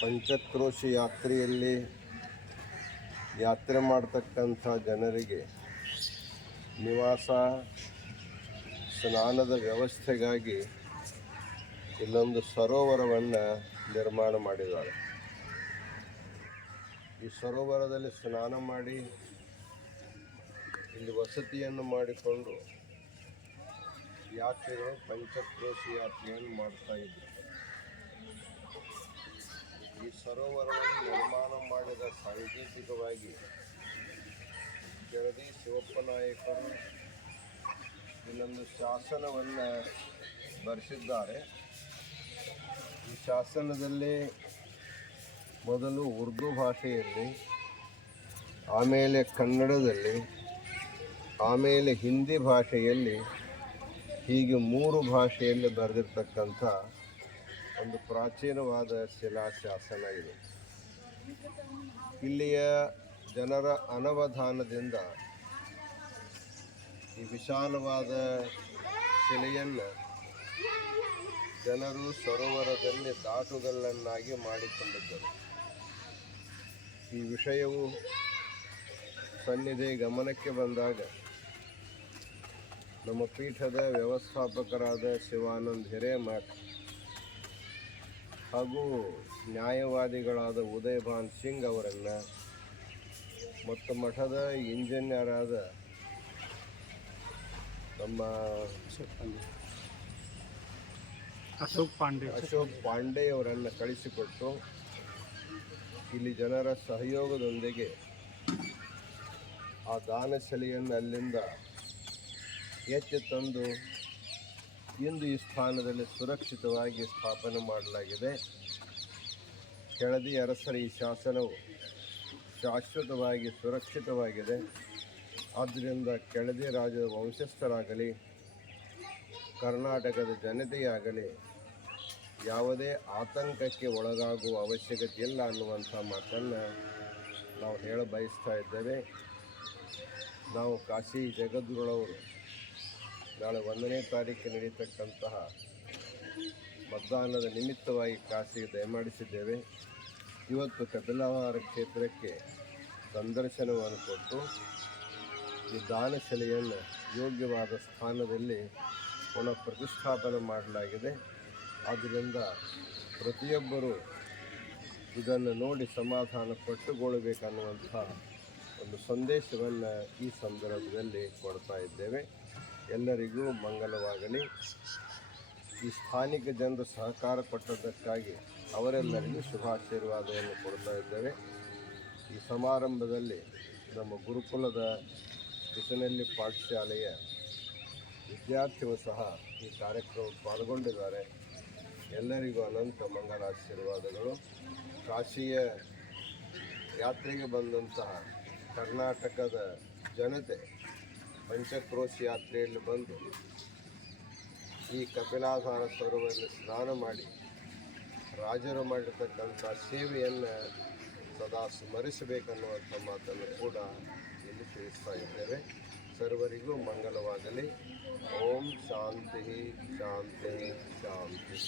ಪಂಚಕ್ರೋಶಿ ಯಾತ್ರೆಯಲ್ಲಿ ಯಾತ್ರೆ ಮಾಡತಕ್ಕಂಥ ಜನರಿಗೆ ನಿವಾಸ, ಸ್ನಾನದ ವ್ಯವಸ್ಥೆಗಾಗಿ ಇಲ್ಲೊಂದು ಸರೋವರವನ್ನು ನಿರ್ಮಾಣ ಮಾಡಿದ್ದಾರೆ. ಈ ಸರೋವರದಲ್ಲಿ ಸ್ನಾನ ಮಾಡಿ, ಇಲ್ಲಿ ವಸತಿಯನ್ನು ಮಾಡಿಕೊಂಡು ಯಾತ್ರೆಗಳು ಪಂಚಕ್ರೋಶಿ ಯಾತ್ರೆಯನ್ನು ಮಾಡ್ತಾ ಇದ್ರು. ಈ ಸರೋವರವನ್ನು ನಿರ್ಮಾಣ ಮಾಡಿದ ಸಾಂಕೇತಿಕವಾಗಿ ಕೆಳದಿ ಶಿವಪ್ಪ ನಾಯಕರು ಇಲ್ಲೊಂದು ಶಾಸನವನ್ನು ಬರೆಸಿದ್ದಾರೆ. ಈ ಶಾಸನದಲ್ಲಿ ಮೊದಲು ಉರ್ದು ಭಾಷೆಯಲ್ಲಿ, ಆಮೇಲೆ ಕನ್ನಡದಲ್ಲಿ, ಆಮೇಲೆ ಹಿಂದಿ ಭಾಷೆಯಲ್ಲಿ ಹೀಗೆ ಮೂರು ಭಾಷೆಯಲ್ಲಿ ಬರೆದಿರ್ತಕ್ಕಂಥ ಒಂದು ಪ್ರಾಚೀನವಾದ ಶಿಲಾಶಾಸನ ಇದು. ಇಲ್ಲಿಯ ಜನರ ಅನವಧಾನದಿಂದ ಈ ವಿಶಾಲವಾದ ಶಿಲೆಯನ್ನು ಜನರು ಸರೋವರದಲ್ಲಿ ದಾಟುಗಲ್ಲನ್ನಾಗಿ ಮಾಡಿಕೊಂಡಿದ್ದರು. ಈ ವಿಷಯವು ಸನ್ನಿಧಿ ಗಮನಕ್ಕೆ ಬಂದಾಗ ನಮ್ಮ ಪೀಠದ ವ್ಯವಸ್ಥಾಪಕರಾದ ಶಿವಾನಂದ್ ಹಿರೇಮಠ್ ಹಾಗೂ ನ್ಯಾಯವಾದಿಗಳಾದ ಉದಯಭಾನ್ ಸಿಂಗ್ ಅವರನ್ನು ಮತ್ತು ಮಠದ ಇಂಜಿನಿಯರಾದ ನಮ್ಮ ಅಶೋಕ್ ಪಾಂಡೆ. ಅಶೋಕ್ ಪಾಂಡೆ. ಅವರನ್ನು ಕಳಿಸಿಕೊಟ್ಟು ಇಲ್ಲಿ ಜನರ ಸಹಯೋಗದೊಂದಿಗೆ ಆ ದಾನಶಿಲೆಯನ್ನು ಅಲ್ಲಿಂದ ಎತ್ತಿ ತಂದು ಇಂದು ಈ ಸ್ಥಾನದಲ್ಲಿ ಸುರಕ್ಷಿತವಾಗಿ ಸ್ಥಾಪನೆ ಮಾಡಲಾಗಿದೆ. ಕೆಳದಿ ಅರಸರ ಈ ಶಾಸನವು ಶಾಶ್ವತವಾಗಿ ಸುರಕ್ಷಿತವಾಗಿದೆ. ಆದ್ದರಿಂದ ಕೆಳದಿ ರಾಜ ವಂಶಸ್ಥರಾಗಲಿ, ಕರ್ನಾಟಕದ ಜನತೆಯಾಗಲಿ, ಯಾವುದೇ ಆತಂಕಕ್ಕೆ ಒಳಗಾಗುವ ಅವಶ್ಯಕತೆ ಇಲ್ಲ ಅನ್ನುವಂಥ ಮಾತನ್ನು ನಾವು ಹೇಳ ಬಯಸ್ತಾ ಇದ್ದೇವೆ. ನಾವು ಕಾಶಿ ಜಗದ್ಗುರುಳವರು ನಾಳೆ ಒಂದನೇ ತಾರೀಕು ನಡೆಯತಕ್ಕಂತಹ ಮತದಾನದ ನಿಮಿತ್ತವಾಗಿ ಕಾಶಿಗೆ ದಯಮಾಡಿಸಿದ್ದೇವೆ. ಇವತ್ತು ಕಪಿಲಾವಾರ ಕ್ಷೇತ್ರಕ್ಕೆ ಸಂದರ್ಶನವನ್ನು ಕೊಟ್ಟು ಈ ದಾನಶಿಲೆಯನ್ನು ಯೋಗ್ಯವಾದ ಸ್ಥಾನದಲ್ಲಿ ಪುನಃ ಪ್ರತಿಷ್ಠಾಪನೆ ಮಾಡಲಾಗಿದೆ. ಆದ್ದರಿಂದ ಪ್ರತಿಯೊಬ್ಬರೂ ಇದನ್ನು ನೋಡಿ ಸಮಾಧಾನ ಪಟ್ಟುಕೊಳ್ಳಬೇಕನ್ನುವಂಥ ಒಂದು ಸಂದೇಶವನ್ನು ಈ ಸಂದರ್ಭದಲ್ಲಿ ಕೊಡ್ತಾ ಇದ್ದೇವೆ. ಎಲ್ಲರಿಗೂ ಮಂಗಲವಾಗಲಿ. ಈ ಸ್ಥಾನಿಕ ಜನರು ಸಹಕಾರ ಕೊಟ್ಟದ್ದಕ್ಕಾಗಿ ಅವರೆಲ್ಲರಿಗೂ ಶುಭಾಶೀರ್ವಾದವನ್ನು ಕೊಡ್ತಾ ಇದ್ದೇವೆ. ಈ ಸಮಾರಂಭದಲ್ಲಿ ನಮ್ಮ ಗುರುಕುಲದ ಬಿಸನಲ್ಲಿ ಪಾಠಶಾಲೆಯ ವಿದ್ಯಾರ್ಥಿಗಳು ಸಹ ಈ ಕಾರ್ಯಕ್ರಮ ಪಾಲ್ಗೊಂಡಿದ್ದಾರೆ. ಎಲ್ಲರಿಗೂ ಅನಂತ ಮಂಗಲಾಶೀರ್ವಾದಗಳು ಕಾಶಿಯ ಯಾತ್ರೆಗೆ ಬಂದಂತಹ ಕರ್ನಾಟಕದ ಜನತೆ ಪಂಚಕ್ರೋಶಿ ಯಾತ್ರೆಯಲ್ಲಿ ಬಂದು ಈ ಕಪಿಲಾಧಾರ ಸರೋವರಲ್ಲಿ ಸ್ನಾನ ಮಾಡಿ ರಾಜರು ಮಾಡಿರ್ತಕ್ಕಂಥ ಸೇವೆಯನ್ನು ಸದಾ ಸ್ಮರಿಸಬೇಕನ್ನುವಂಥ ಮಾತನ್ನು ಕೂಡ ಇಲ್ಲಿ ತಿಳಿಸ್ತಾ ಇದ್ದೇವೆ. ಸರ್ವರಿಗೂ ಮಂಗಲವಾಗಲಿ. ಓಂ ಶಾಂತಿ ಶಾಂತಿ ಶಾಂತಿ.